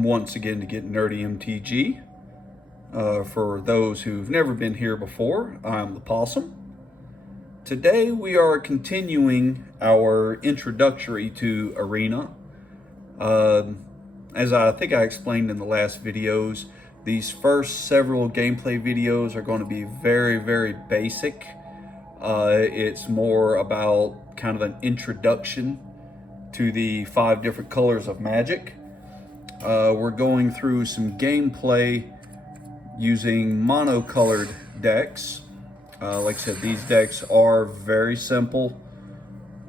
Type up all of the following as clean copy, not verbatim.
Welcome once again to Get Nerdy MTG. For those who've never been here before, I'm the Possum. Today we are continuing our introductory to Arena. As I think I explained in the last videos, these first several gameplay videos are going to be very basic. It's more about kind of an introduction to the 5 different colors of Magic. We're going through some gameplay using monocolored decks. Like I said, these decks are very simple.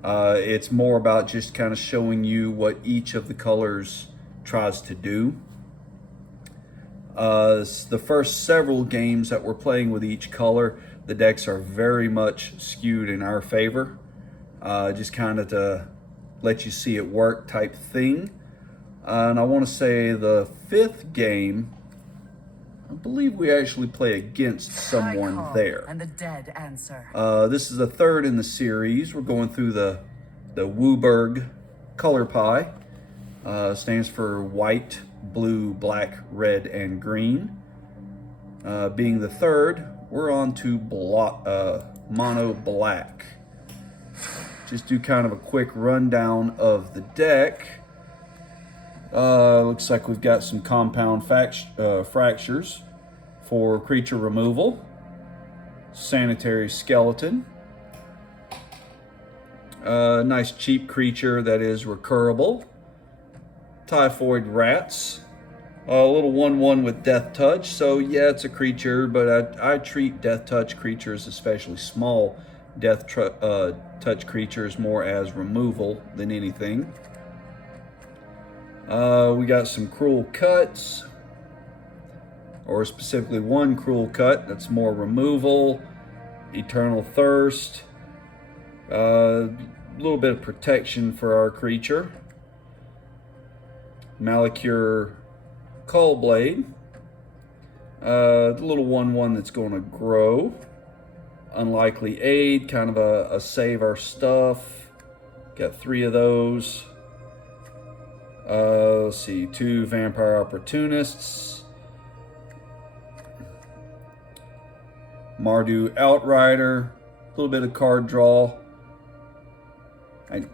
It's more about just kind of showing you what each of the colors tries to do. The first several games that we're playing with each color, the decks are very much skewed in our favor. Just kind of to let you see it work type thing. And I want to say the 5th game, I believe we actually play against someone there. And the dead answer. This is the 3rd in the series. We're going through the Wooburg color pie. Stands for white, blue, black, red, and green. Being the 3rd, we're on to mono black. Just do kind of a quick rundown of the deck. Looks like we've got some compound fractures for creature removal. Sanitary skeleton. Nice cheap creature that is recurable. Typhoid rats. A little 1/1 with death touch. So yeah, it's a creature, but I treat death touch creatures, especially small death touch creatures, more as removal than anything. We got some cruel cuts, or specifically one cruel cut that's more removal. Eternal thirst, a little bit of protection for our creature. Malacure Callblade, the little 1/1 that's going to grow. Unlikely aid, kind of a save our stuff. Got 3 of those. Let's see, 2 Vampire Opportunists. Mardu Outrider, a little bit of card draw.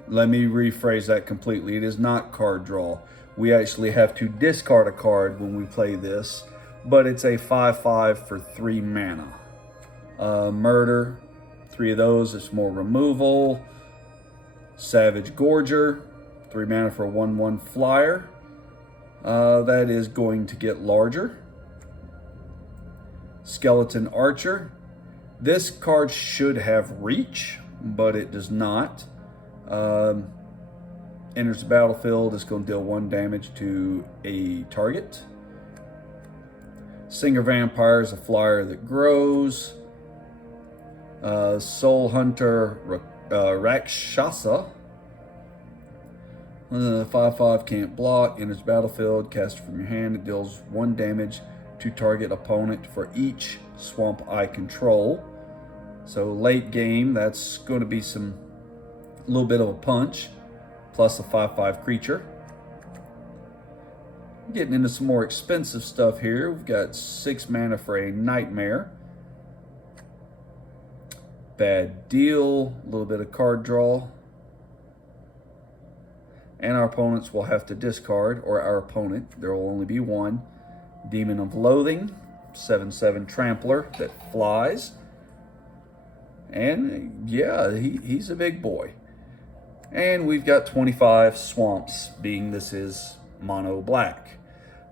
Let me rephrase that completely. It is not card draw. We actually have to discard a card when we play this, but it's a 5/5 for 3 mana. Murder, 3 of those, it's more removal. Savage Gorger, 3 mana for a 1/1 flyer. That is going to get larger. Skeleton Archer. This card should have reach, but it does not. Enters the battlefield, it's going to deal 1 damage to a target. Singer Vampire is a flyer that grows. Soul Hunter Rakshasa. 5/5 can't block, enters battlefield, cast it from your hand. It deals 1 damage to target opponent for each swamp I control. So late game, that's going to be a little bit of a punch, plus a 5/5 creature. Getting into some more expensive stuff here. We've got 6 mana for a Nightmare. Bad Deal, a little bit of card draw. And our opponents will have to discard, or our opponent, there will only be 1. Demon of Loathing, 7/7 Trampler that flies. And yeah, he's a big boy. And we've got 25 swamps, being this is mono black.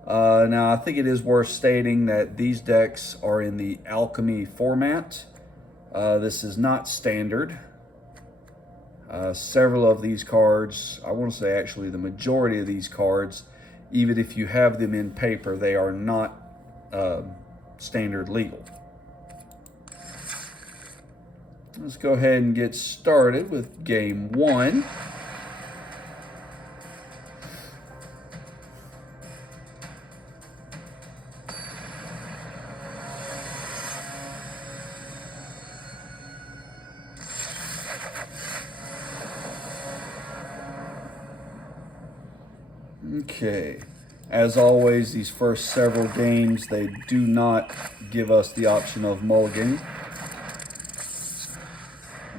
Now I think it is worth stating that these decks are in the alchemy format. This is not standard. Several of these cards, I want to say actually the majority of these cards, even if you have them in paper, they are not standard legal. Let's go ahead and get started with game 1. Okay, As always, these first several games, they do not give us the option of mulliganing.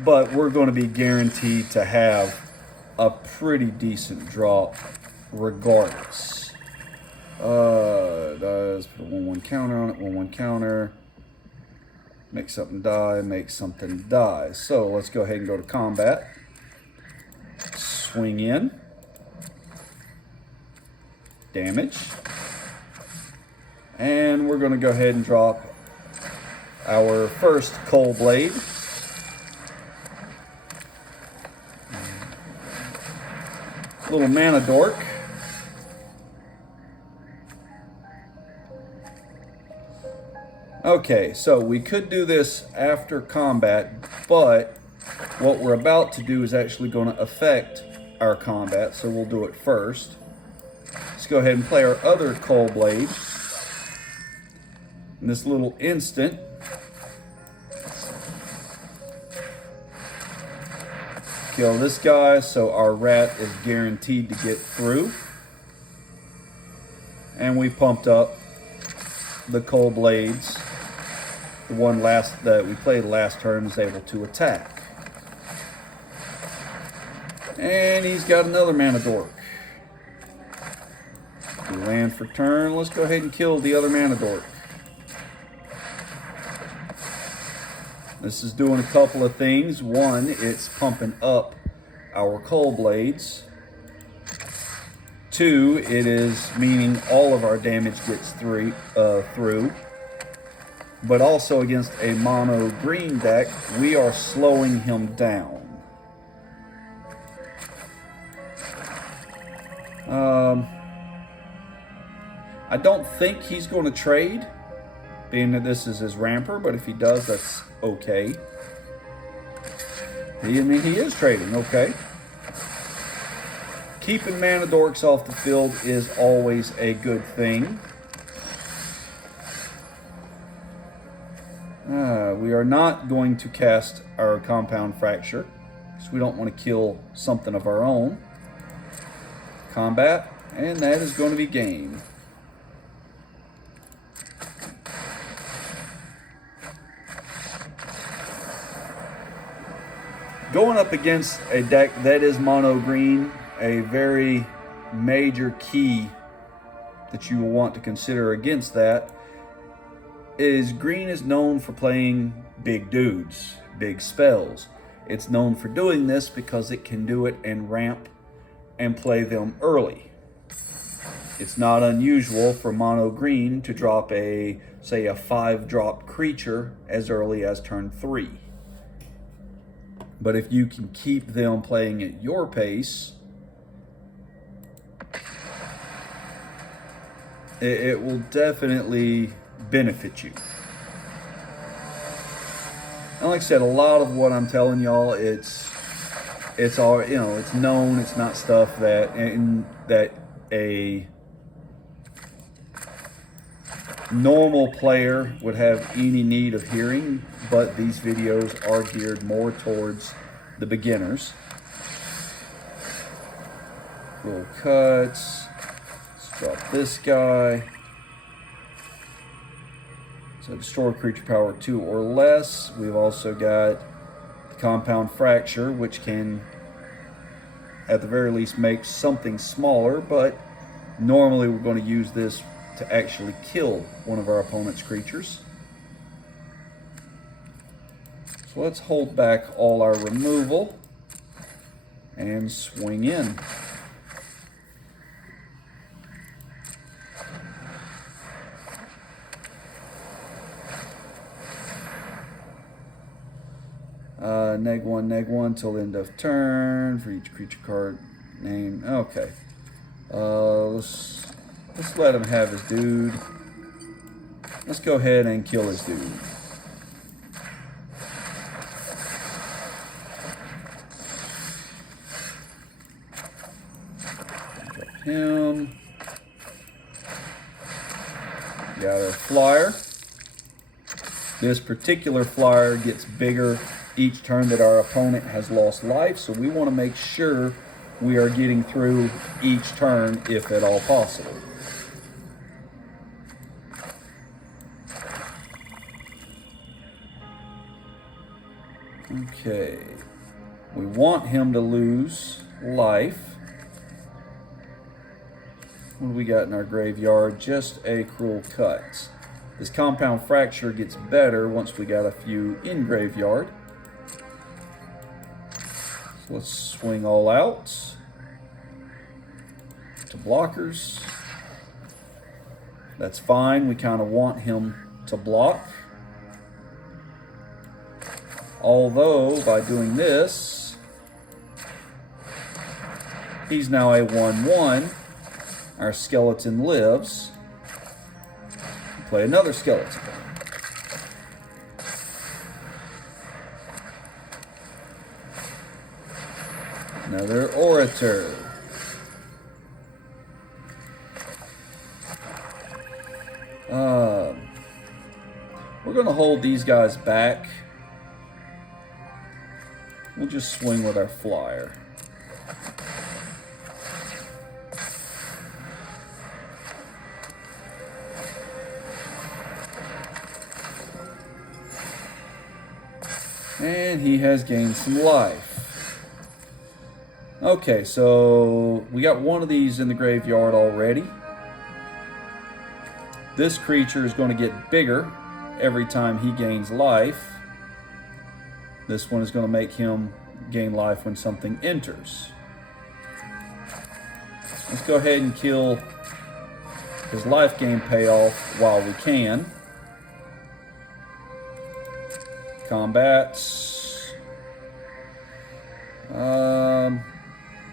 But we're going to be guaranteed to have a pretty decent drop regardless. Does put a 1/1 counter on it, 1/1 counter. Make something die, make something die. So let's go ahead and go to combat. Swing in. Damage. And we're going to go ahead and drop our first Cold Blade. Little mana dork. Okay, so we could do this after combat, but what we're about to do is actually going to affect our combat, so we'll do it first. Let's go ahead and play our other Cold Blade. In this little instant, kill this guy, so our rat is guaranteed to get through. And we pumped up the Cold Blades. The one that we played last turn is able to attack. And he's got another mana dork. We land for turn. Let's go ahead and kill the other mana dork. This is doing a couple of things. One, it's pumping up our Cold Blades. Two, it is meaning all of our damage gets through. But also against a mono green deck, we are slowing him down. I don't think he's going to trade, being that this is his ramper, but if he does, that's okay. He is trading, okay. Keeping mana dorks off the field is always a good thing. We are not going to cast our Compound Fracture, because we don't want to kill something of our own. Combat, and that is going to be game. Going up against a deck that is mono green, a very major key that you will want to consider against that is green is known for playing big dudes, big spells. It's known for doing this because it can do it and ramp and play them early. It's not unusual for mono green to drop say a 5-drop creature as early as turn 3. But if you can keep them playing at your pace, it will definitely benefit you. And like I said, a lot of what I'm telling y'all, it's all, it's known. It's not stuff that a normal player would have any need of hearing, but these videos are geared more towards the beginners. Little cuts. Let's drop this guy. So destroy creature power 2 or less. We've also got the Compound Fracture, which can at the very least make something smaller, but normally we're going to use this to actually kill one of our opponent's creatures. So let's hold back all our removal and swing in. Neg1 till end of turn for each creature card name. Okay. Let's let him have his dude. Let's go ahead and kill his dude. Drop him. Got our flyer. This particular flyer gets bigger each turn that our opponent has lost life, so we want to make sure we are getting through each turn if at all possible. Okay. We want him to lose life. What do we got in our graveyard? Just a cruel cut. This compound fracture gets better once we got a few in graveyard. So let's swing all out to blockers. That's fine. We kind of want him to block. Although, by doing this, he's now a 1/1. Our skeleton lives. Play another skeleton. Another orator. We're going to hold these guys back. We'll just swing with our flyer. And he has gained some life. Okay, so we got one of these in the graveyard already. This creature is going to get bigger every time he gains life. This one is going to make him gain life when something enters. Let's go ahead and kill his life gain payoff while we can. Combats.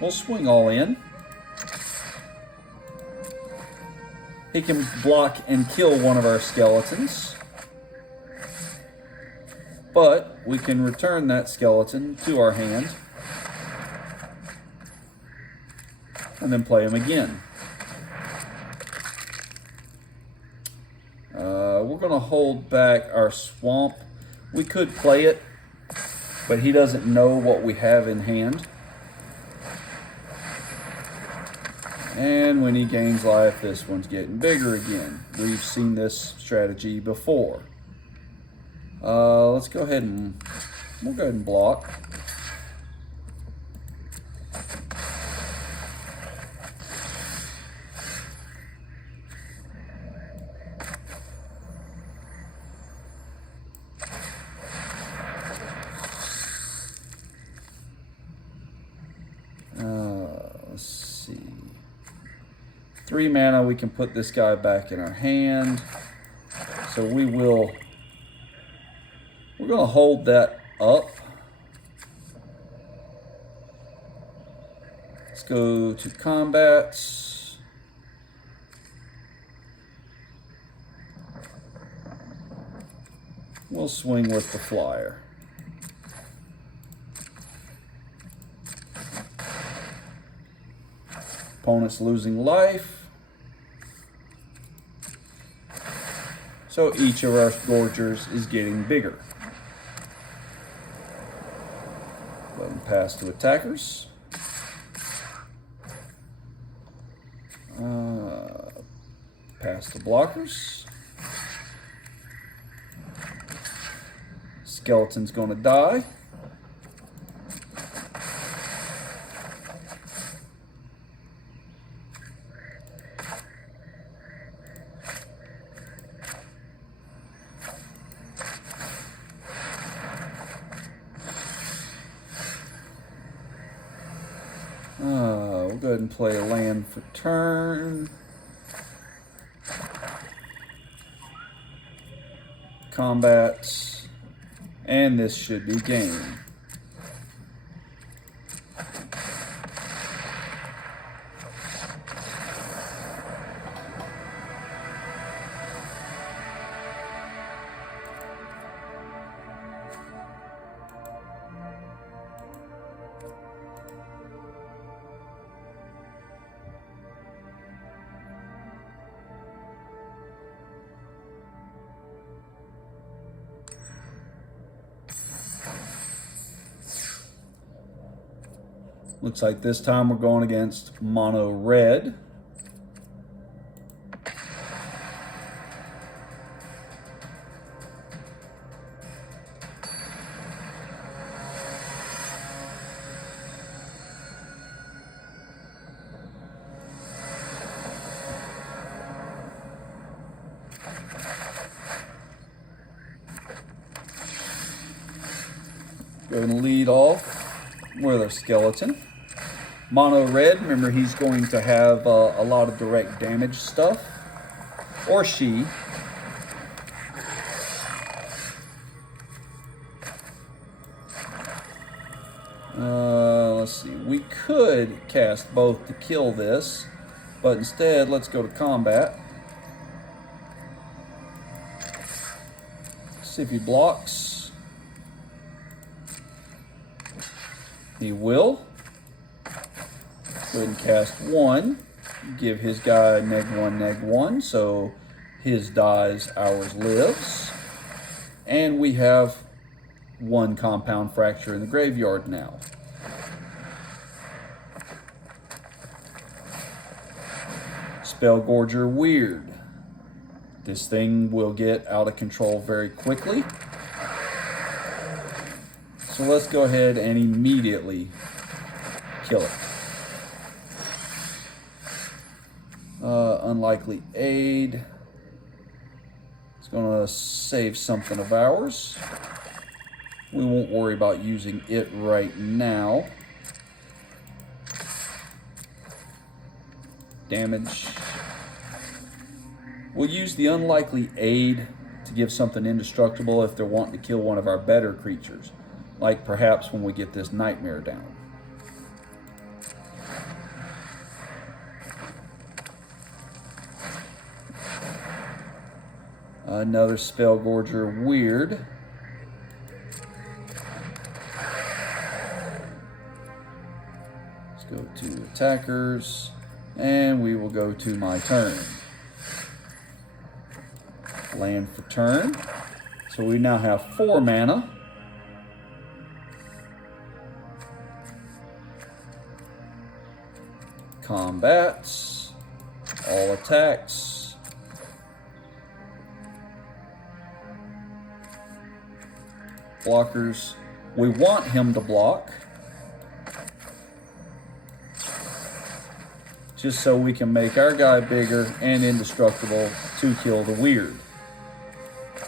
We'll swing all in. He can block and kill one of our skeletons. But we can return that skeleton to our hand. And then play him again. We're going to hold back our swamp. We could play it, but he doesn't know what we have in hand. And when he gains life, this one's getting bigger again. We've seen this strategy before. Let's go ahead and we'll go ahead and block. Let's see. 3 mana, we can put this guy back in our hand. So we're going to hold that up. Let's go to combats. We'll swing with the flyer. Opponent's losing life. So each of our Gorgers is getting bigger. Let them pass to attackers. Pass to blockers. Skeleton's going to die. We'll go ahead and play a land for turn. Combats. And this should be game. Looks like this time we're going against mono red. Go ahead and lead off with our skeleton. Mono red, remember he's going to have a lot of direct damage stuff. Or she. Let's see, we could cast both to kill this, but instead let's go to combat. See if he blocks. He will. Go ahead and cast one. Give his guy -1/-1, so his dies, ours lives. And we have one compound fracture in the graveyard now. Spellgorger weird. This thing will get out of control very quickly. So let's go ahead and immediately kill it. Unlikely aid. It's going to save something of ours. We won't worry about using it right now. Damage. We'll use the unlikely aid to give something indestructible if they're wanting to kill one of our better creatures. Like perhaps when we get this nightmare down. Another Spellgorger weird. Let's go to attackers, and we will go to my turn. Land for turn. So we now have 4 mana. Combats. All attacks. Blockers. We want him to block. Just so we can make our guy bigger and indestructible to kill the weird. Go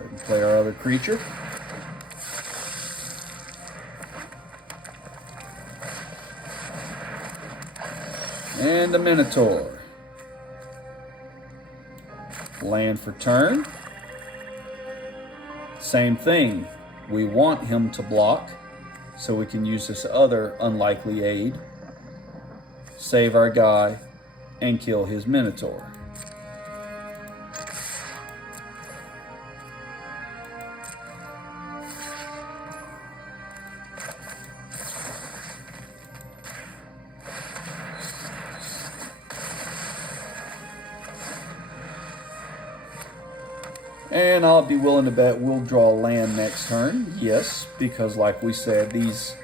ahead and play our other creature. And the Minotaur. Land for turn. Same thing. We want him to block, so we can use this other unlikely aid, save our guy, and kill his Minotaur. And I'll be willing to bet we'll draw land next turn. Yes, because like we said, these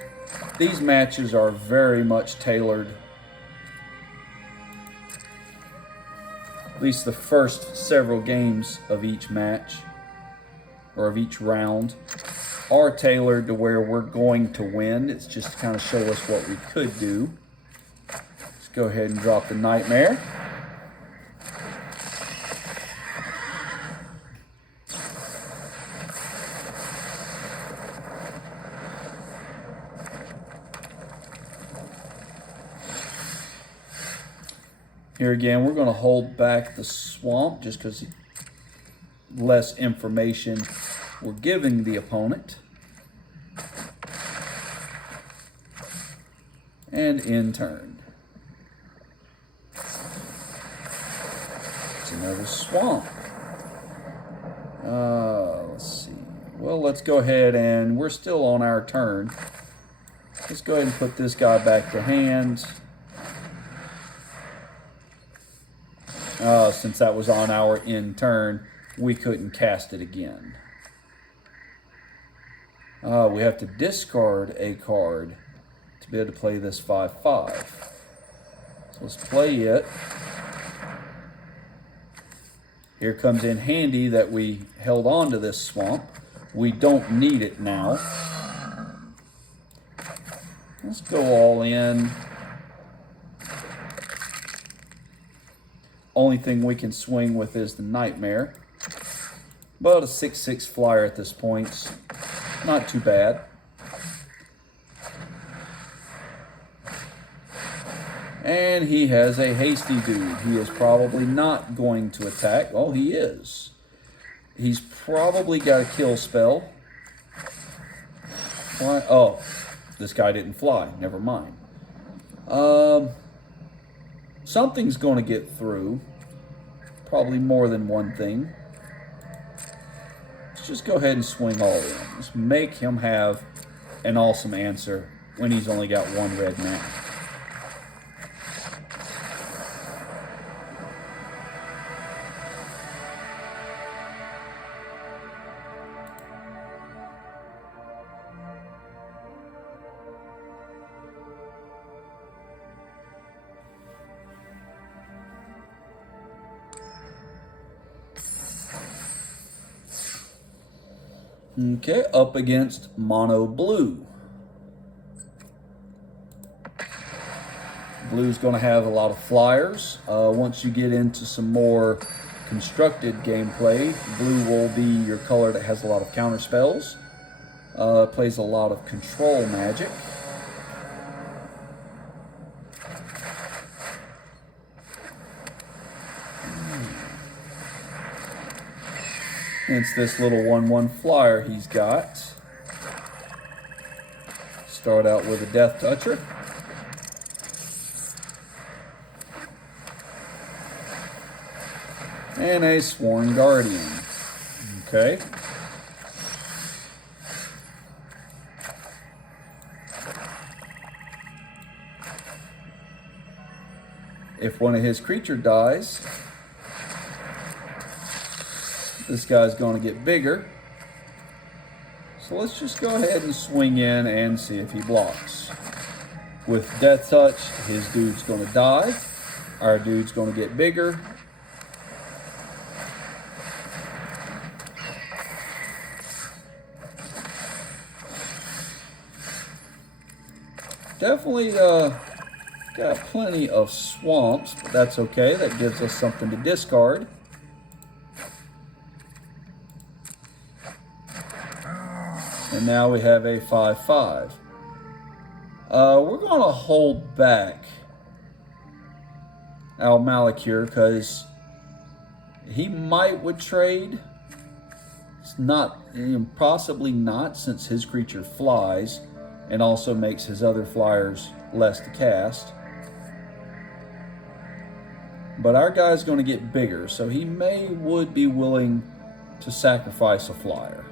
matches are very much tailored. At least the first several games of each match, or of each round, are tailored to where we're going to win. It's just to kind of show us what we could do. Let's go ahead and drop the Nightmare. Here again, we're going to hold back the swamp just because less information we're giving the opponent. And end turn. It's another swamp. Let's see. Well, let's go ahead and we're still on our turn. Let's go ahead and put this guy back to hand. Since that was on our end turn, we couldn't cast it again. We have to discard a card to be able to play this 5/5. So let's play it. Here comes in handy that we held on to this swamp. We don't need it now. Let's go all in. Only thing we can swing with is the Nightmare. But a 6/6 flyer at this point, not too bad. And he has a hasty dude. He is probably not going to attack. Oh, he is. He's probably got a kill spell. Why? Oh, this guy didn't fly. Never mind. Something's going to get through. Probably more than one thing. Let's just go ahead and swing all in. Let's make him have an awesome answer when he's only got one red now. Okay, up against mono blue. Blue's going to have a lot of flyers. Once you get into some more constructed gameplay, blue will be your color that has a lot of counter spells. Plays a lot of control magic. Hence this little 1/1 flyer he's got. Start out with a Death Toucher. And a Sworn Guardian. Okay. If one of his creatures dies, this guy's going to get bigger. So let's just go ahead and swing in and see if he blocks. With Death Touch, his dude's going to die. Our dude's going to get bigger. Definitely got plenty of swamps, but that's okay. That gives us something to discard. And now we have a 5/5. We're going to hold back Al Malakir because he would trade. It's not, possibly not, since his creature flies and also makes his other flyers less to cast. But our guy's going to get bigger, so he would be willing to sacrifice a flyer.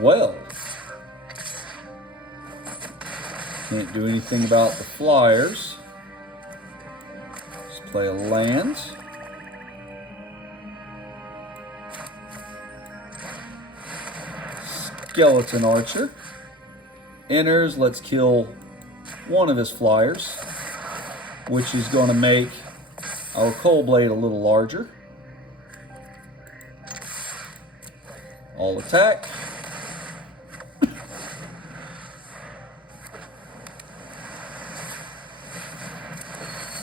Well, can't do anything about the flyers. Let's play a land. Skeleton Archer. Enters, let's kill one of his flyers, which is going to make our Cold Blade a little larger. All attack.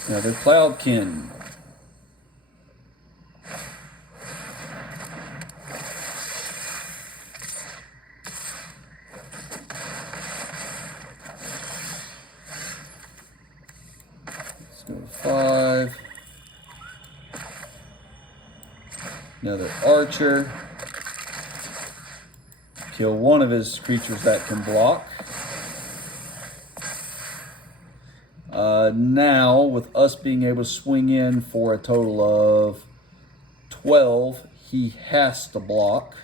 Another Cloudkin. Let's go to 5. Another Archer. Kill one of his creatures that can block. Now, with us being able to swing in for a total of 12, he has to block.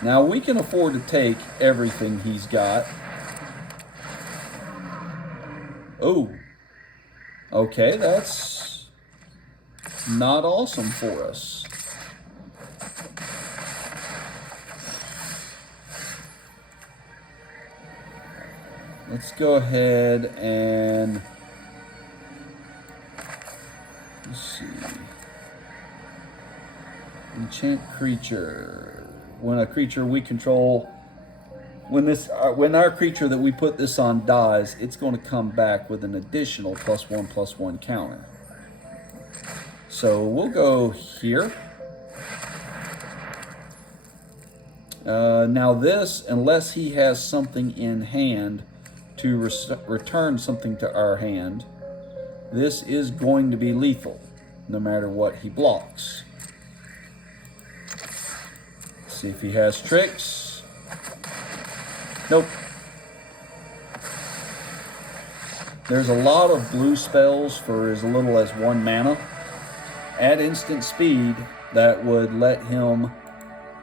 Now, we can afford to take everything he's got. Oh, okay, that's not awesome for us. Let's go ahead and Let's see. Enchant creature. When a creature we control, when our creature that we put this on dies, it's going to come back with an additional +1/+1 counter. So we'll go here. Now this, unless he has something in hand to return something to our hand, this is going to be lethal, no matter what he blocks. Let's see if he has tricks. Nope. There's a lot of blue spells for as little as 1 mana at instant speed that would let him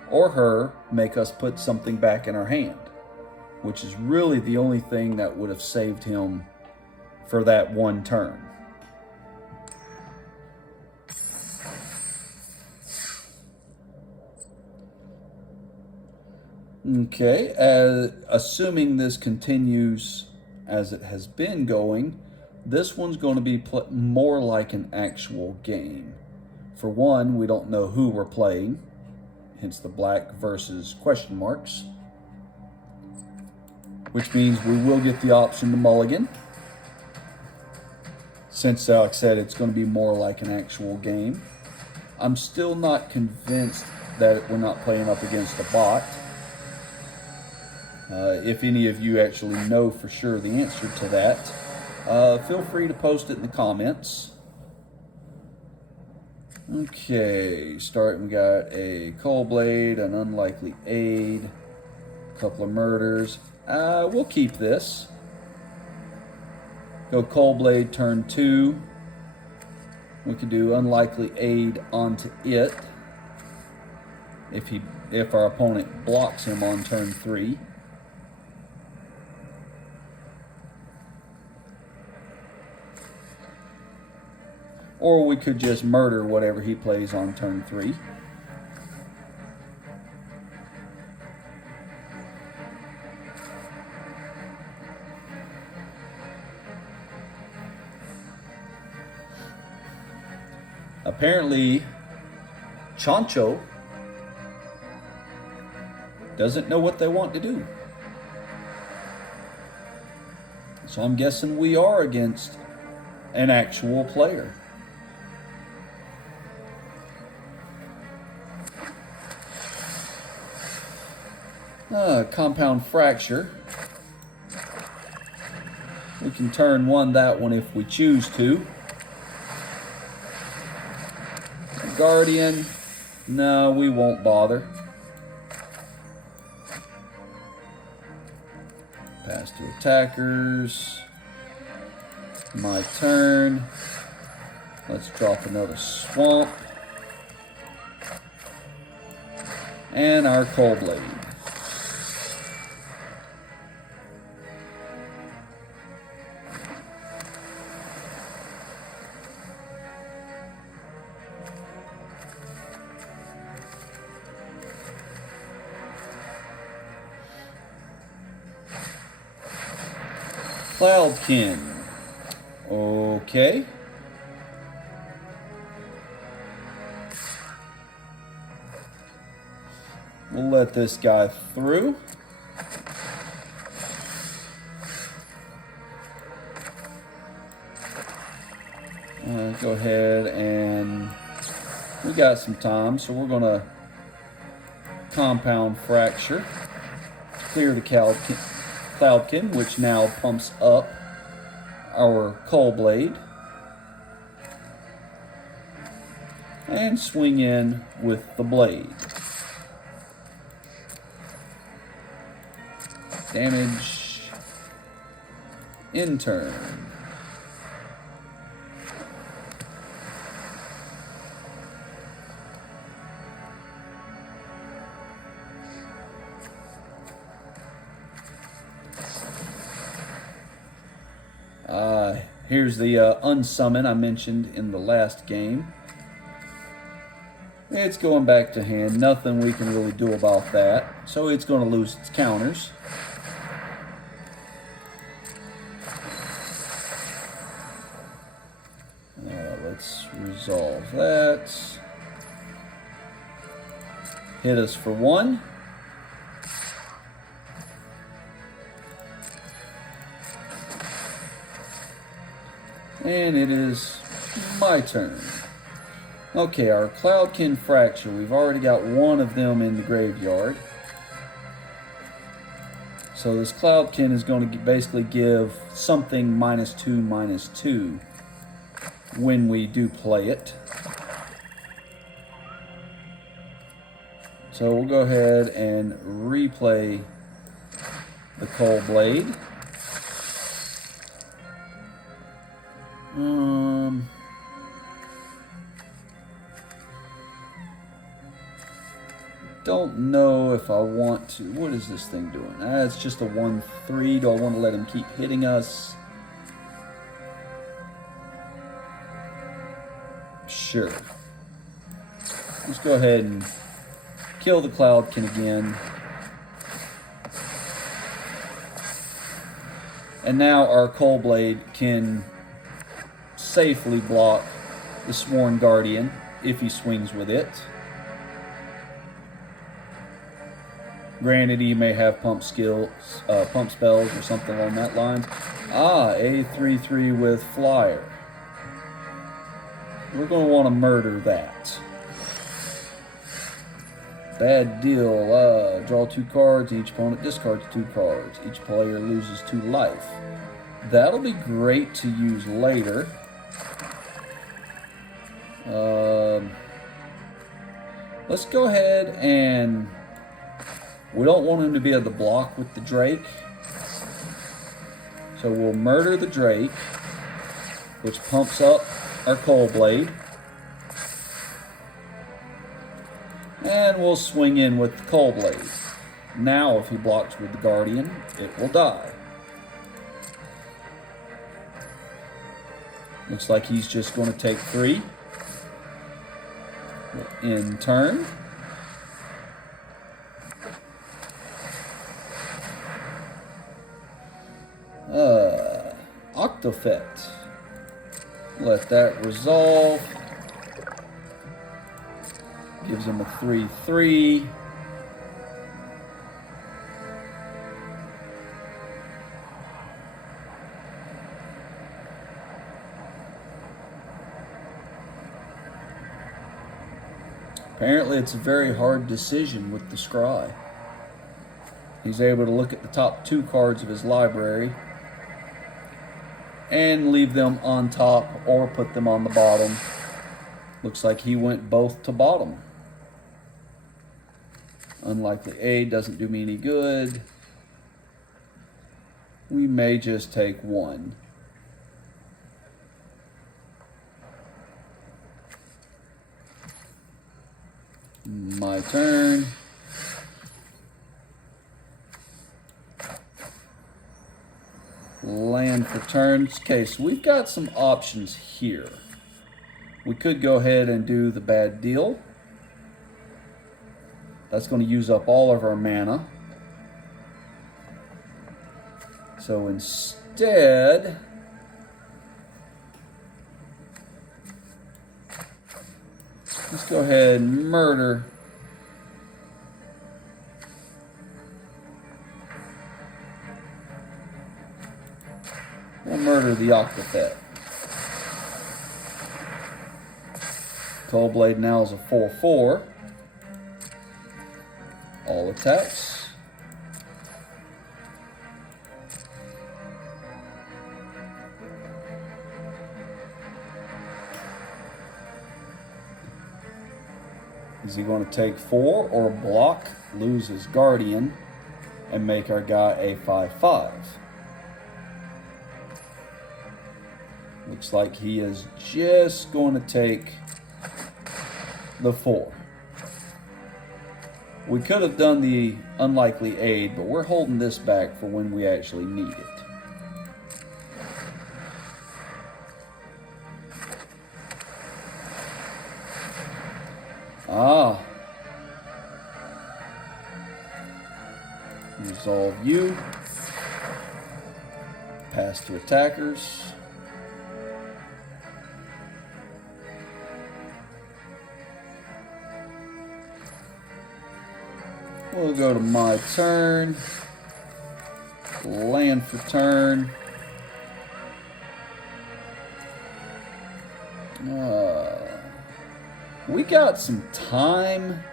or her make us put something back in our hand, which is really the only thing that would have saved him for that 1 turn. Okay, assuming this continues as it has been going, this one's going to be more like an actual game. For one, we don't know who we're playing, hence the black versus question marks, which means we will get the option to mulligan. Since, like I said, it's going to be more like an actual game. I'm still not convinced that we're not playing up against a bot. If any of you actually know for sure the answer to that, feel free to post it in the comments. Okay, starting, we got a Cold Blade, an Unlikely Aid, a couple of murders. We'll keep this. Go Cold Blade turn 2. We can do Unlikely Aid onto it if our opponent blocks him on turn 3. Or we could just murder whatever he plays on turn 3. Apparently, Chancho doesn't know what they want to do. So I'm guessing we are against an actual player. Compound Fracture. We can turn that one if we choose to. Guardian. No, we won't bother. Pass to attackers. My turn. Let's drop another swamp. And our Cold Blade. Cloudkin. Okay. We'll let this guy through. Go ahead, and we got some time, so we're going to Compound Fracture to clear the Cloudkin, which now pumps up our Cold Blade, and swing in with the blade. Damage in turn. Here's the unsummon I mentioned in the last game. It's going back to hand. Nothing we can really do about that. So it's going to lose its counters. Let's resolve that. Hit us for 1. And it is my turn. Okay, our Cloudkin Fracture. We've already got one of them in the graveyard. So this Cloudkin is going to basically give something -2/-2 when we do play it. So we'll go ahead and replay the Cold Blade. Don't know if I want to. What is this thing doing? It's just a 1/3. Do I want to let him keep hitting us? Sure. Let's go ahead and kill the Cloudkin again. And now our Cold Blade can safely block the Sworn Guardian if he swings with it. Granted, he may have pump spells or something along that line. A 3/3 with Flyer. We're going to want to murder that. Bad deal. Draw 2 cards. Each opponent discards 2 cards. Each player loses 2 life. That'll be great to use later. Let's go ahead and... We don't want him to be able to block with the Drake. So we'll murder the Drake, which pumps up our Cold Blade. And we'll swing in with the Cold Blade. Now if he blocks with the Guardian, it will die. Looks like he's just going to take 3. We'll end turn. Octofet. Let that resolve. Gives him a 3/3. Apparently it's a very hard decision with the Scry. He's able to look at the top 2 cards of his library and leave them on top or put them on the bottom. Looks like he went both to bottom. Unlikely A doesn't do me any good. We may just take 1. My turn. Land for turns. Okay, so we've got some options here. We could go ahead and do the bad deal. That's going to use up all of our mana. So instead, let's go ahead and murder the Octofet. Cold Blade now is a 4/4. All attacks. Is he going to take 4 or block, lose his Guardian, and make our guy a 5/5? Looks like he is just going to take the 4. We could have done the unlikely aid, but we're holding this back for when we actually need it. Resolve you. Pass to attackers. We'll go to my turn. Land for turn. We got some time.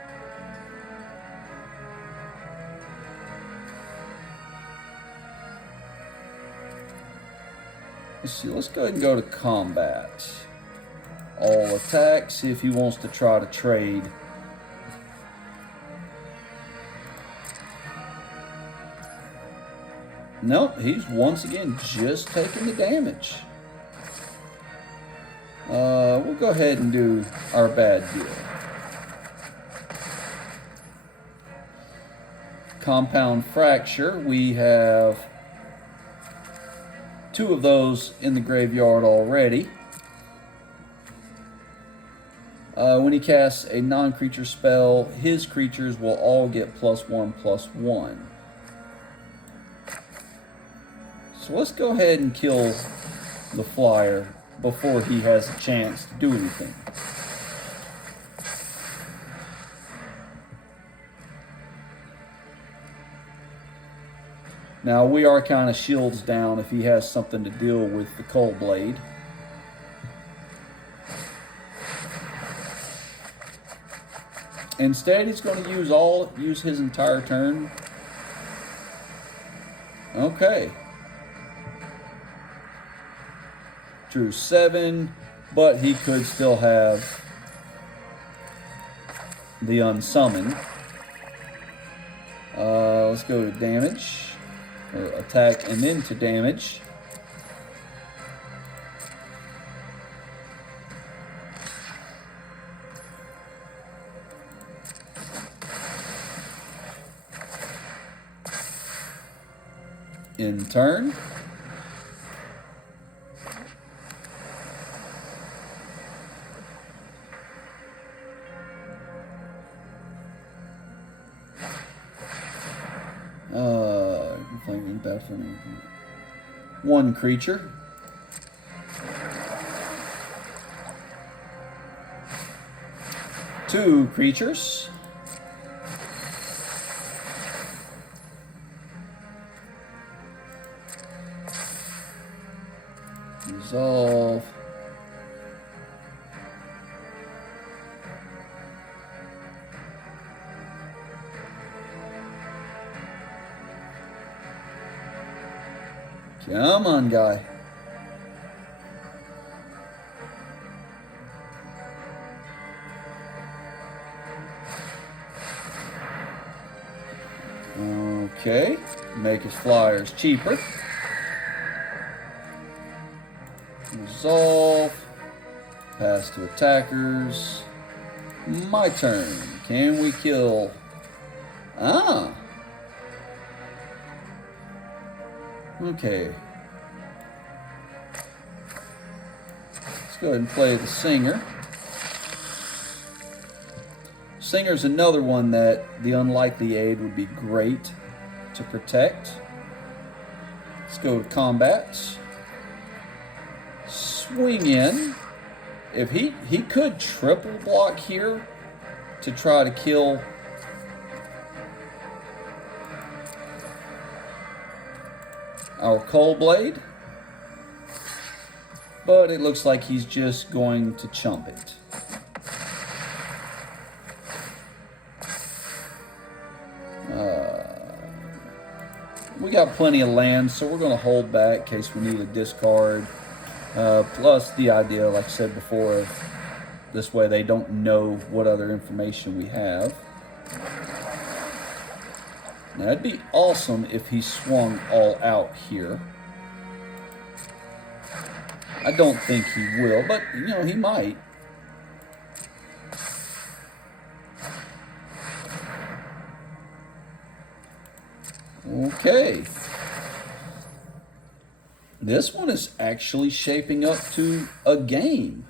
Let's see, let's go ahead and go to combat. All attack, see if he wants to try to trade. Nope, he's once again just taking the damage. We'll go ahead and do our bad deal. Compound fracture, we have 2 of those in the graveyard already. When he casts a non-creature spell, his creatures will all get +1/+1. So let's go ahead and kill the flyer before he has a chance to do anything. Now we are kind of shields down if he has something to deal with the Cold Blade. Instead, he's going to use his entire turn. Okay. Drew 7, but he could still have the unsummon. Let's go to damage, or attack and then to damage. In turn. One creature. Two creatures. Resolve. Come on, guy. Okay, make his flyers cheaper. Resolve. Pass to attackers. My turn. Can we kill? Ah. Okay. Let's go ahead and play the Singer. Singer's another one that the Unlikely Aid would be great to protect. Let's go to combat. Swing in. If he could triple block here to try to kill our Cold Blade, but it looks like he's just going to chump it. We got plenty of land, so we're going to hold back in case we need a discard. Plus the idea, like I said before, of this way they don't know what other information we have. Now, it'd be awesome if he swung all out here. I don't think he will, but, you know, he might. Okay. This one is actually shaping up to a game.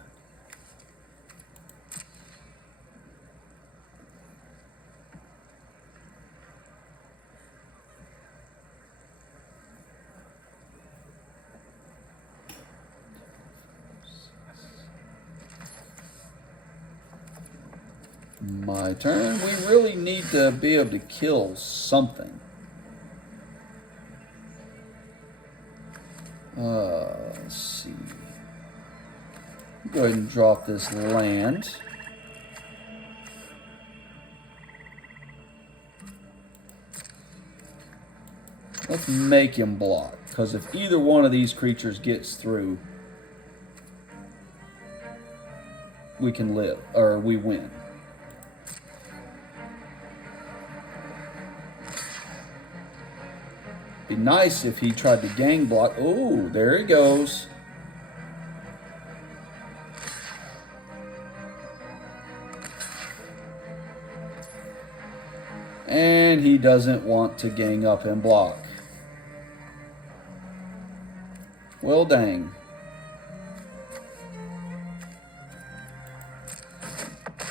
My turn. We really need to be able to kill something. Let's see. Go ahead and drop this land. Let's make him block, because if either one of these creatures gets through, we can live, or we win. Be nice if he tried to gang block. Oh, there he goes. And he doesn't want to gang up and block. Well, dang.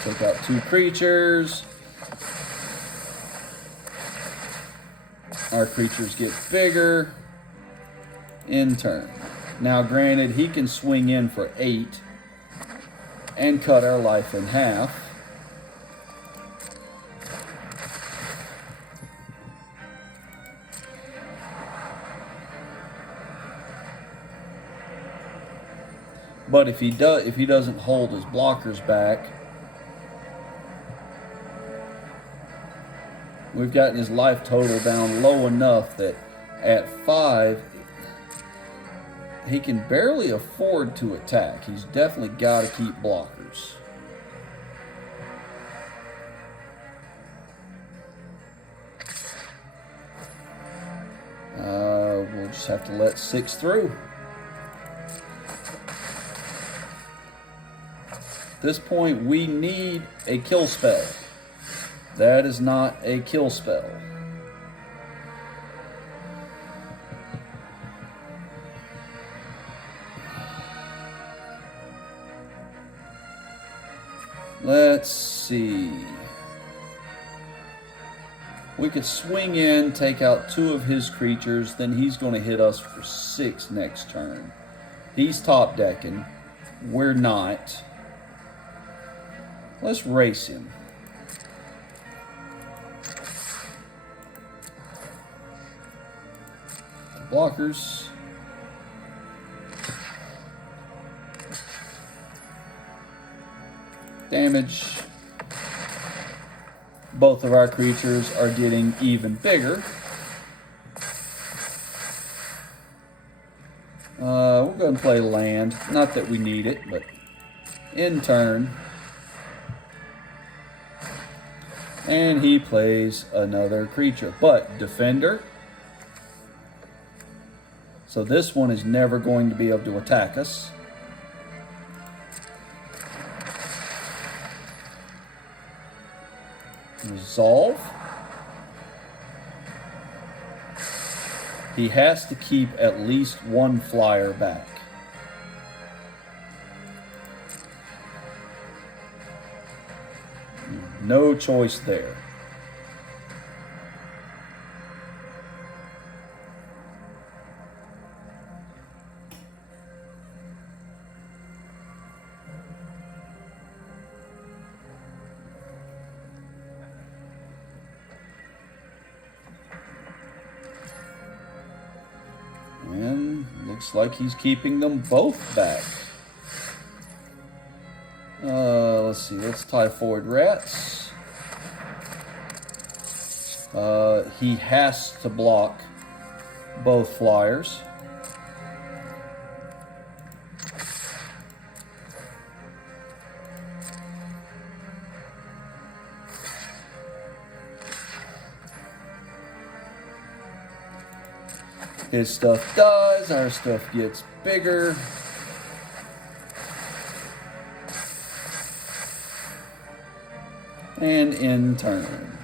Take out 2 creatures. Our creatures get bigger. In turn. Now, granted, he can swing in for 8 and cut our life in half. But if he doesn't hold his blockers back, we've gotten his life total down low enough that at 5, he can barely afford to attack. He's definitely got to keep blockers. We'll just have to let 6 through. At this point, we need a kill spell. That is not a kill spell. Let's see. We could swing in, take out 2 of his creatures, then he's going to hit us for 6 next turn. He's top decking. We're not. Let's race him. Blockers. Damage. Both of our creatures are getting even bigger. We're going to play land. Not that we need it, but in turn. And he plays another creature. But defender. So this one is never going to be able to attack us. Resolve. He has to keep at least 1 flyer back. No choice there. And looks like he's keeping them both back. Let's see, let's typhoid rats. He has to block both flyers. His stuff does, our stuff gets bigger. And in turn.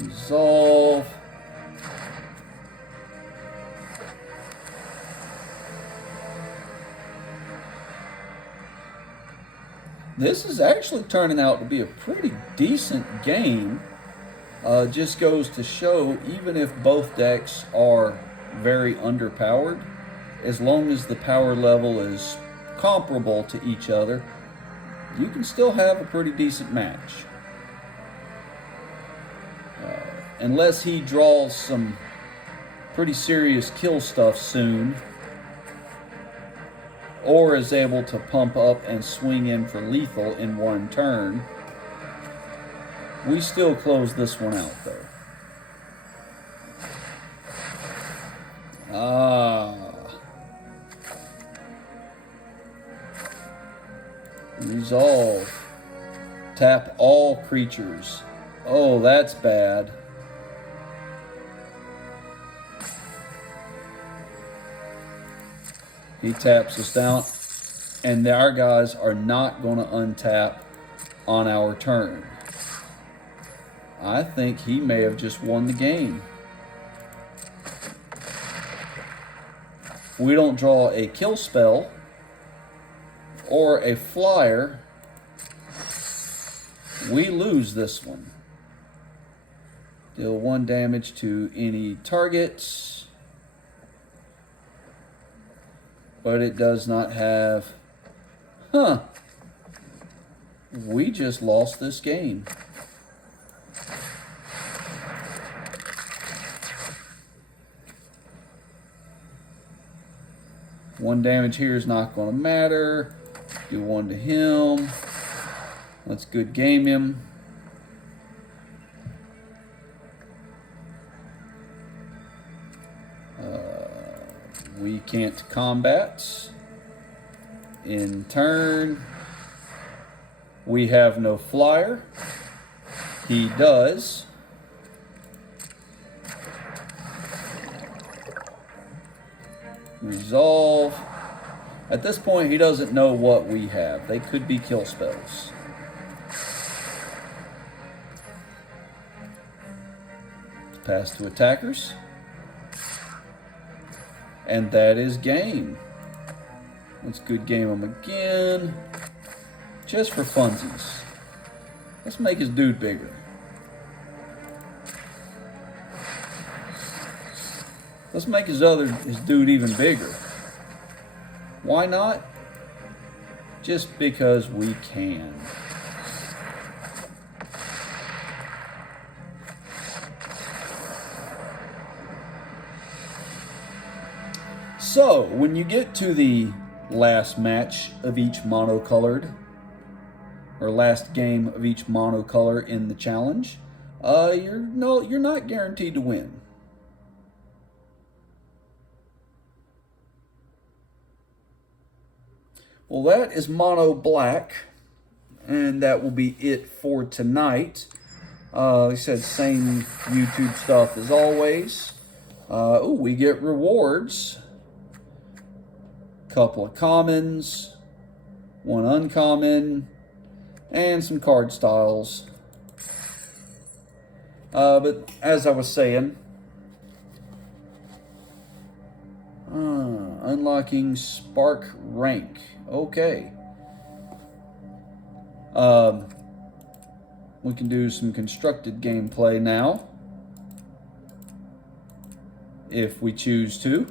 Resolve. This is actually turning out to be a pretty decent game. Just goes to show, even if both decks are very underpowered, as long as the power level is comparable to each other, you can still have a pretty decent match. Unless he draws some pretty serious kill stuff soon, or is able to pump up and swing in for lethal in one turn. We still close this one out, though. Resolve. Tap all creatures. Oh, that's bad. He taps us down, and our guys are not going to untap on our turn. I think he may have just won the game. If we don't draw a kill spell or a flyer, we lose this one. Deal 1 damage to any targets, but it does not have... We just lost this game. One damage here is not going to matter. Do 1 to him. Let's good game him. We can't combat. In turn, we have no flyer. He does. Resolve. At this point, he doesn't know what we have. They could be kill spells. Pass to attackers. And that is game. Let's good game him again. Just for funsies. Let's make his dude bigger. Let's make his dude even bigger. Why not? Just because we can. So, when you get to the last match of each monocolored, or last game of each monocolor in the challenge, you're not guaranteed to win. Well, that is mono black, and that will be it for tonight. Like I said, same YouTube stuff as always. We get rewards. Couple of commons, 1 uncommon, and some card styles. But as I was saying, unlocking Spark rank. Okay. We can do some constructed gameplay now, if we choose to.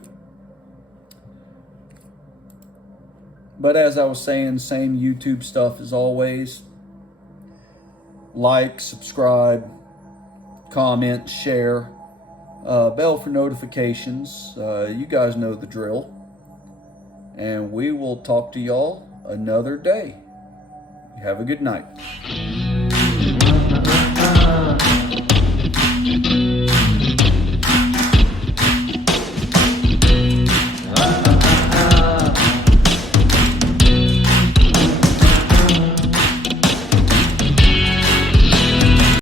But as I was saying, same YouTube stuff as always. Like, subscribe, comment, share, bell for notifications. You guys know the drill. And we will talk to y'all another day. Have a good night.